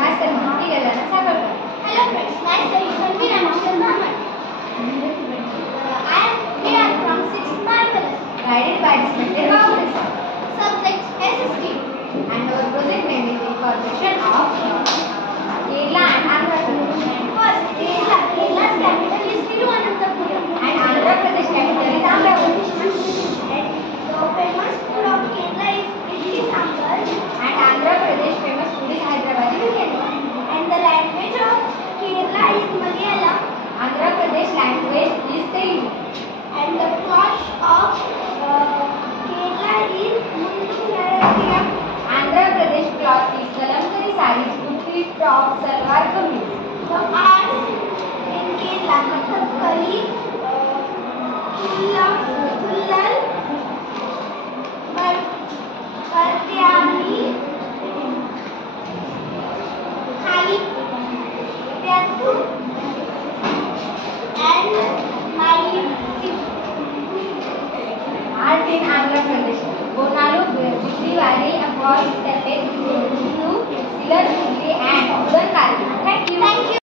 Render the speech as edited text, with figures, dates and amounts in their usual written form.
माझं माहिती गेलं ना सागर. Hello friends, myself Tanvir Anshul Bhaman. We are from 6th Marvelous. Guided by respected boundaries. Subject SST. And our project name is Incorporation of Kerala and Andhra Pradesh. First, Kerala's capital is Thiruvananthapuram. And Andhra Pradesh capital is Amravati. And the famous food of Kerala is idli sambar. And Andhra Pradesh famous food is Hyderabadi biryani. And the language of Kerala is Malayalam. Andhra Pradesh language is Telugu. And the cloth of Kerala is Mundu Narathiyam. Andhra Pradesh cloth is Kalamkari sarees, kurti, top, salwar, kameez. The arts in Kerala, Kathakali, Thullal, Bharatiyani, Kalipayattu, and Mayapati. Art in Andhra Pradesh. Bonalu, Bijliwari, across